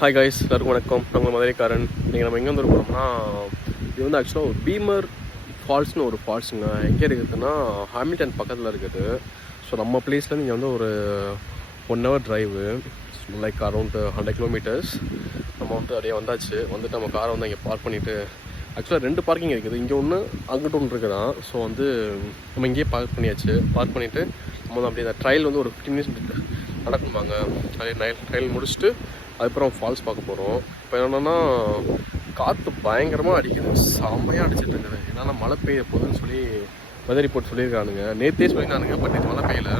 Hi guys, எல்லாருக்கும் வணக்கம். நாங்கள் மதுரைக்காரன். நீங்கள் நம்ம எங்கே வந்து போகிறோம்னா, இது வந்து ஆக்சுவலாக ஒரு பீமர் ஃபால்ஸ்னு ஒரு ஃபால்ஸுங்க. எங்கே இருக்குதுன்னா ஹாமில்டன் பக்கத்தில் இருக்குது. ஸோ நம்ம பிளேஸில் நீங்கள் வந்து ஒரு 1 hour drive, like around 100 kilometers. நம்ம வந்து அப்படியே வந்துட்டு நம்ம காரை வந்து அங்கே பார்க் பண்ணிவிட்டு, ஆக்சுவலாக 2 பார்க்கிங் இருக்குது. இங்கே ஒன்று, அங்கிட்ட ஒன்று இருக்குதான். ஸோ வந்து நம்ம இங்கேயே பார்க் பண்ணிவிட்டு நம்ம வந்து அப்படியே அந்த ட்ரையல் வந்து ஒரு 15 minutes நடக்கணுமாங்க. அப்படியே ட்ரையல் முடிச்சுட்டு அதுக்கப்புறம் ஃபால்ஸ் பார்க்க போகிறோம். இப்போ என்னென்னா காற்று பயங்கரமாக அடிக்குது, செம்மையாக அடிச்சிட்டு இருக்குது. ஏன்னா மழை பெய்ய போகுதுன்னு சொல்லி வெதர் ரிப்போர்ட் சொல்லியிருக்கானுங்க. நேற்றே சொல்லியிருக்கானுங்க, பட் நேற்று மழை பெய்யலை.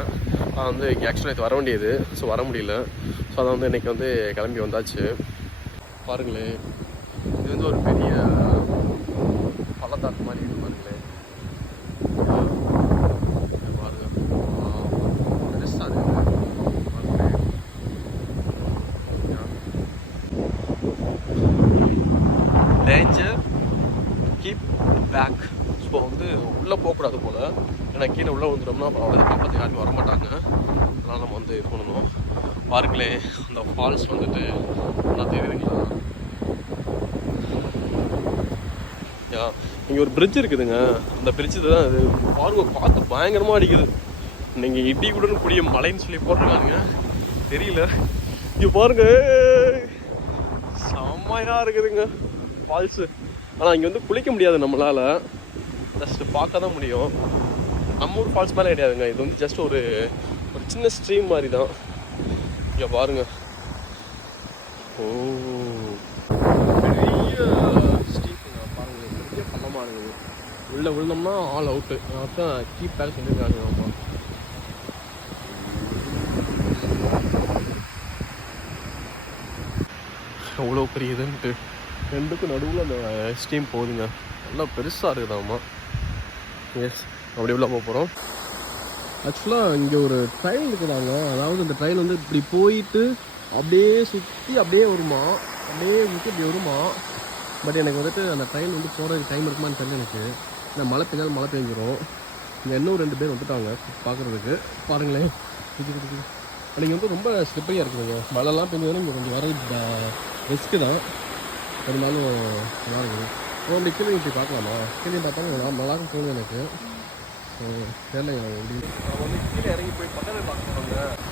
வந்து ஆக்சுவலாக இது வர வேண்டியது, ஸோ வர முடியல. ஸோ அதை வந்து இன்றைக்கி வந்து கிளம்பி வந்தாச்சு. பாருங்களேன், இது வந்து ஒரு பெரிய பள்ளத்தாக்கு மாதிரி இருக்குது. பாருங்களேன், பாருங்க, பெருசாக இருக்குது. Danger, keep back. ஸோ வந்து உள்ளே போகக்கூடாது போல், ஏன்னா கீழே உள்ளே வந்துட்டோம்னா அப்புறம் வந்து காப்பாற்றி யாருமே வரமாட்டாங்க. அதனால் நம்ம வந்து இது பண்ணணும். பாருங்களே, அந்த ஃபால்ஸ் வந்துட்டு நல்லா தெரியுதுங்களா? இங்கே ஒரு பிரிட்ஜ் இருக்குதுங்க. அந்த பிரிட்ஜு தான் அது. பாருங்க, காற்று பயங்கரமாக அடிக்குது. நீங்கள் இடி கூட கூடிய மழைன்னு சொல்லி போட்டிருக்காங்க, தெரியல. இங்கே பாருங்க, செம்மையாக இருக்குதுங்க ஃபால்ஸு. ஆனால் இங்கே வந்து குளிக்க முடியாது நம்மளால், ஜஸ்ட் பார்க்க தான் முடியும். நம்ம ஊர் ஃபால்ஸ் மேலே கிடையாதுங்க. இது வந்து ஜஸ்ட் ஒரு சின்ன ஸ்ட்ரீம் மாதிரி தான். இங்கே பாருங்க, ஓ பெரிய ஸ்ட்ரீமுங்க. பாருங்கள், பெரிய பள்ளமாக இருக்குது. உள்ளே விழுந்தோம்னா ஆல் அவுட்டு. அதான் கீப் பேக் சொல்லியிருக்காங்க. ஆமாம், எவ்வளோ பெரிய இதுன்ட்டு. ரெண்டுக்கும் நடுவில் அந்த ஸ்டீம் போகுதுங்க, நல்லா பெருசாக இருக்குதாம்மா. எஸ், அப்படி உள்ள போகிறோம். ஆக்சுவலாக இங்கே ஒரு ட்ரெயின் இருக்குதாங்க. அதாவது இந்த ட்ரெயின் வந்து இப்படி போயிட்டு அப்படியே சுற்றி அப்படியே வருமா, அப்படியே விட்டு இப்படி வருமா. பட் எனக்கு வந்துட்டு அந்த ட்ரெயின் வந்து போகிறதுக்கு டைம் இருக்குமான்னு தெரியல எனக்கு. நான் மழை பெஞ்சாலும் மழை பெஞ்சிரும். இங்கே இன்னும் 2 பேர் வந்துட்டாங்க பார்க்குறதுக்கு. பாருங்களேன், ஆனால் இங்கே வந்து ரொம்ப ஸ்லிப்பரியாக இருக்குதுங்க. மழைலாம் பெஞ்சதுன்னா இங்கே கொஞ்சம் வர ரிஸ்க்கு தான். இருந்தாலும் நல்லா இருக்குது. அப்படி கீழே இப்படி பார்க்கலாமா? கீழே பார்த்தா நல்லாயிருக்கும் தோணுது எனக்கு. தெரியலைங்க. நம்ம வந்து கீழே இறங்கி போய் பக்கத்தில் பார்க்க போகிறாங்க.